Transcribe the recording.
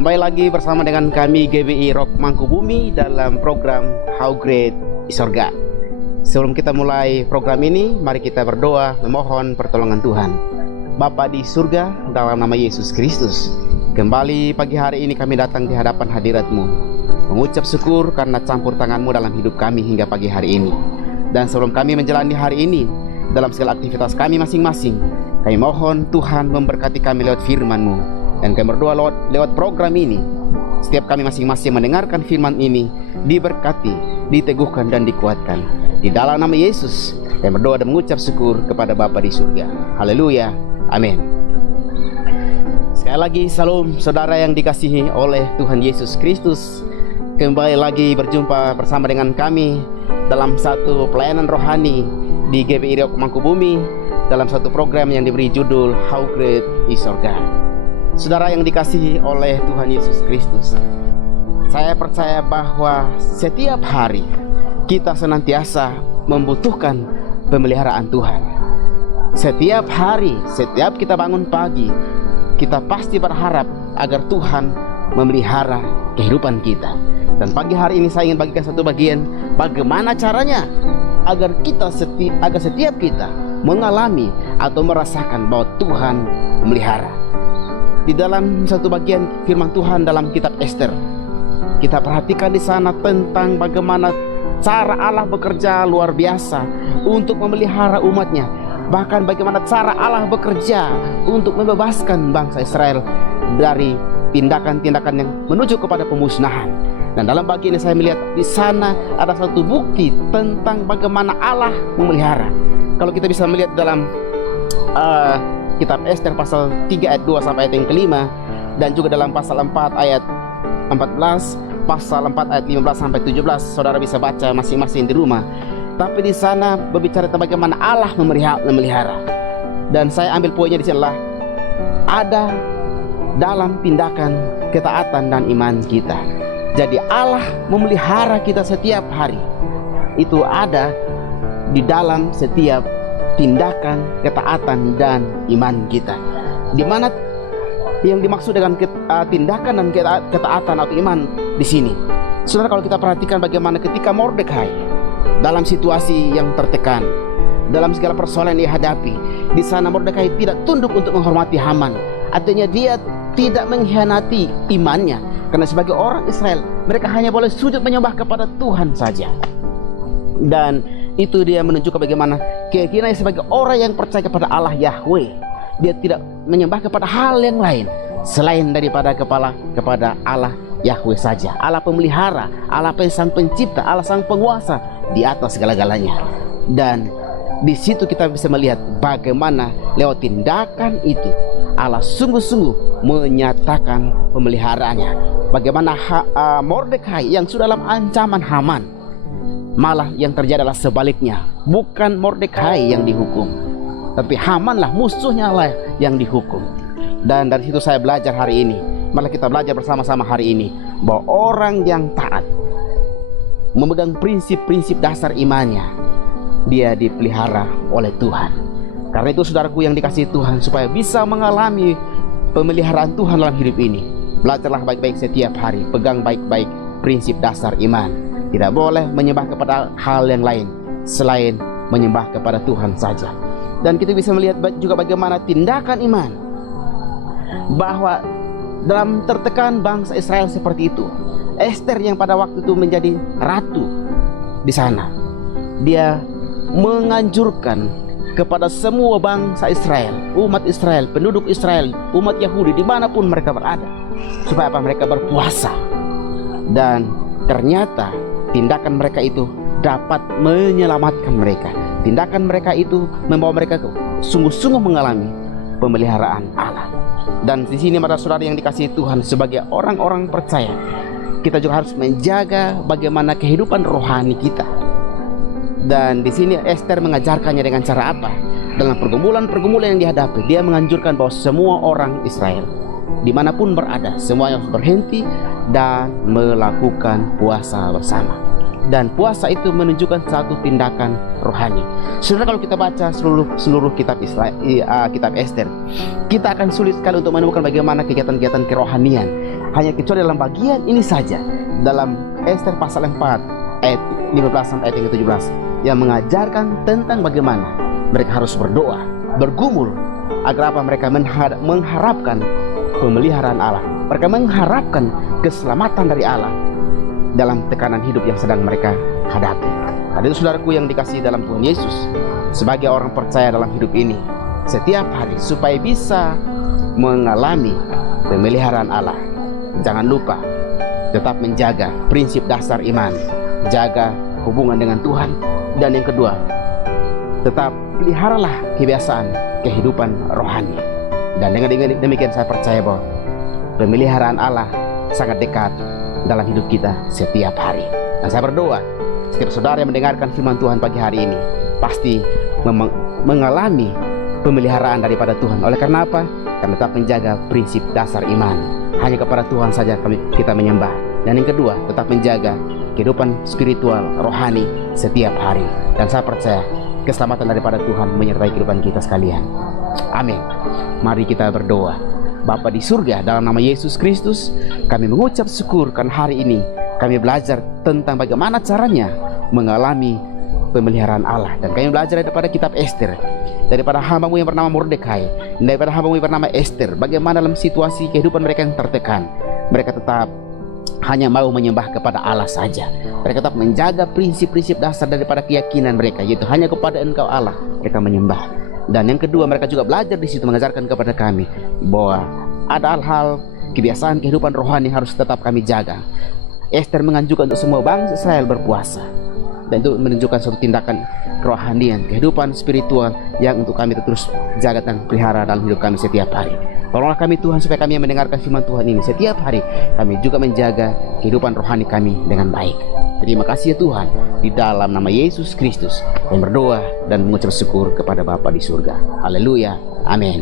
Kembali lagi bersama dengan kami GBI Rock Mangkubumi dalam program How Great is Our God. Sebelum kita mulai program ini, mari kita berdoa memohon pertolongan Tuhan. Bapa di surga, dalam nama Yesus Kristus, kembali pagi hari ini kami datang di hadapan hadirat-Mu, mengucap syukur karena campur tangan-Mu dalam hidup kami hingga pagi hari ini. Dan sebelum kami menjalani hari ini, dalam segala aktivitas kami masing-masing, kami mohon Tuhan memberkati kami lewat firman-Mu. Dan kami berdoa lewat program ini, setiap kami masing-masing mendengarkan firman ini, diberkati, diteguhkan dan dikuatkan. Di dalam nama Yesus, kami berdoa dan mengucap syukur kepada Bapa di surga. Haleluya, amin. Sekali lagi, salam saudara yang dikasihi oleh Tuhan Yesus Kristus. Kembali lagi berjumpa bersama dengan kami dalam satu pelayanan rohani di GBI Rock Mangkubumi, dalam satu program yang diberi judul How Great is Our God. Saudara yang dikasihi oleh Tuhan Yesus Kristus, saya percaya bahwa setiap hari kita senantiasa membutuhkan pemeliharaan Tuhan. Setiap hari, setiap kita bangun pagi, kita pasti berharap agar Tuhan memelihara kehidupan kita. Dan pagi hari ini saya ingin bagikan satu bagian bagaimana caranya agar setiap kita mengalami atau merasakan bahwa Tuhan memelihara. Di dalam satu bagian firman Tuhan dalam kitab Ester, kita perhatikan di sana tentang bagaimana cara Allah bekerja luar biasa untuk memelihara umatnya. Bahkan bagaimana cara Allah bekerja untuk membebaskan bangsa Israel dari tindakan-tindakan yang menuju kepada pemusnahan. Dan dalam bagian ini saya melihat di sana ada satu bukti tentang bagaimana Allah memelihara. Kalau kita bisa melihat dalam kitab Ester pasal 3 ayat 2 sampai ayat yang kelima, dan juga dalam pasal 4 ayat 14, pasal 4 ayat 15 sampai 17, saudara bisa baca masing-masing di rumah. Tapi di sana berbicara tentang bagaimana Allah memelihara. Dan saya ambil poinnya di sini adalah ada dalam tindakan ketaatan dan iman kita. Jadi Allah memelihara kita setiap hari. Itu ada di dalam setiap tindakan ketaatan dan iman kita. Di mana yang dimaksud dengan tindakan dan ketaatan atau iman di sini? Saudara, kalau kita perhatikan bagaimana ketika Mordekai dalam situasi yang tertekan, dalam segala persoalan yang dihadapi, di sana Mordekai tidak tunduk untuk menghormati Haman. Artinya dia tidak mengkhianati imannya, karena sebagai orang Israel mereka hanya boleh sujud menyembah kepada Tuhan saja. Dan itu dia menunjukkan bagaimana keyakinannya sebagai orang yang percaya kepada Allah Yahweh. Dia tidak menyembah kepada hal yang lain selain daripada kepada Allah Yahweh saja. Allah pemelihara, Allah sang pencipta, Allah sang penguasa di atas segala-galanya. Dan di situ kita bisa melihat bagaimana lewat tindakan itu Allah sungguh-sungguh menyatakan pemeliharaannya. Bagaimana Mordekai yang sudah dalam ancaman Haman, malah yang terjadi adalah sebaliknya. Bukan Mordekai yang dihukum, tapi Hamanlah, musuhnya lah yang dihukum. Dan dari situ saya belajar hari ini, malah kita belajar bersama-sama hari ini, bahwa orang yang taat memegang prinsip-prinsip dasar imannya, dia dipelihara oleh Tuhan. Karena itu saudaraku yang dikasihi Tuhan, supaya bisa mengalami pemeliharaan Tuhan dalam hidup ini, belajarlah baik-baik setiap hari, pegang baik-baik prinsip dasar iman. Tidak boleh menyembah kepada hal yang lain selain menyembah kepada Tuhan saja. Dan kita bisa melihat juga bagaimana tindakan iman, bahwa dalam tertekan bangsa Israel seperti itu, Ester yang pada waktu itu menjadi ratu di sana, dia menganjurkan kepada semua bangsa Israel, umat Israel, penduduk Israel, umat Yahudi dimanapun mereka berada, supaya mereka berpuasa. Dan ternyata tindakan mereka itu dapat menyelamatkan mereka. Tindakan mereka itu membawa mereka sungguh-sungguh mengalami pemeliharaan Allah. Dan di sini para saudara yang dikasihi Tuhan, sebagai orang-orang percaya, kita juga harus menjaga bagaimana kehidupan rohani kita. Dan di sini Ester mengajarkannya dengan cara apa? Dalam pergumulan-pergumulan yang dihadapi, dia menganjurkan bahwa semua orang Israel dimanapun berada, semuanya harus berhenti dan melakukan puasa bersama. Dan puasa itu menunjukkan satu tindakan rohani. Saudara, kalau kita baca seluruh kitab kitab Ester, kita akan sulit sekali untuk menemukan bagaimana kegiatan-kegiatan kerohanian. Hanya kecuali dalam bagian ini saja, dalam Ester pasal 4 ayat 15 sampai ayat 17, yang mengajarkan tentang bagaimana mereka harus berdoa, bergumul, agar apa? Mereka mengharapkan pemeliharaan Allah. Mereka mengharapkan keselamatan dari Allah dalam tekanan hidup yang sedang mereka hadapi. Hadirin saudaraku yang dikasihi dalam Tuhan Yesus, sebagai orang percaya dalam hidup ini, setiap hari supaya bisa mengalami pemeliharaan Allah, jangan lupa tetap menjaga prinsip dasar iman, jaga hubungan dengan Tuhan. Dan yang kedua, tetap peliharalah kebiasaan kehidupan rohani. Dan dengan demikian saya percaya bahwa pemeliharaan Allah sangat dekat dalam hidup kita setiap hari. Dan saya berdoa setiap saudara yang mendengarkan firman Tuhan pagi hari ini pasti mengalami pemeliharaan daripada Tuhan. Oleh karena apa? Karena tetap menjaga prinsip dasar iman. Hanya kepada Tuhan saja kita menyembah. Dan yang kedua, tetap menjaga kehidupan spiritual rohani setiap hari. Dan saya percaya keselamatan daripada Tuhan menyertai kehidupan kita sekalian. Amin. Mari kita berdoa. Bapa di surga, dalam nama Yesus Kristus, kami mengucap syukur karena hari ini kami belajar tentang bagaimana caranya mengalami pemeliharaan Allah. Dan kami belajar daripada kitab Ester, daripada hamba-Mu yang bernama Mordekai, daripada hamba-Mu yang bernama Ester, bagaimana dalam situasi kehidupan mereka yang tertekan, mereka tetap hanya mau menyembah kepada Allah saja. Mereka tetap menjaga prinsip-prinsip dasar daripada keyakinan mereka, yaitu hanya kepada Engkau Allah mereka menyembah. Dan yang kedua, mereka juga belajar di situ mengajarkan kepada kami bahwa ada hal-hal kebiasaan kehidupan rohani harus tetap kami jaga. Ester menganjurkan untuk semua bangsa Israel berpuasa, dan itu menunjukkan suatu tindakan kerohanian, kehidupan spiritual yang untuk kami terus jaga dan pelihara dalam hidup kami setiap hari. Tolonglah kami Tuhan supaya kami yang mendengarkan firman Tuhan ini setiap hari, kami juga menjaga kehidupan rohani kami dengan baik. Terima kasih ya Tuhan, di dalam nama Yesus Kristus kami berdoa dan mengucap syukur kepada Bapa di surga. Haleluya, amin.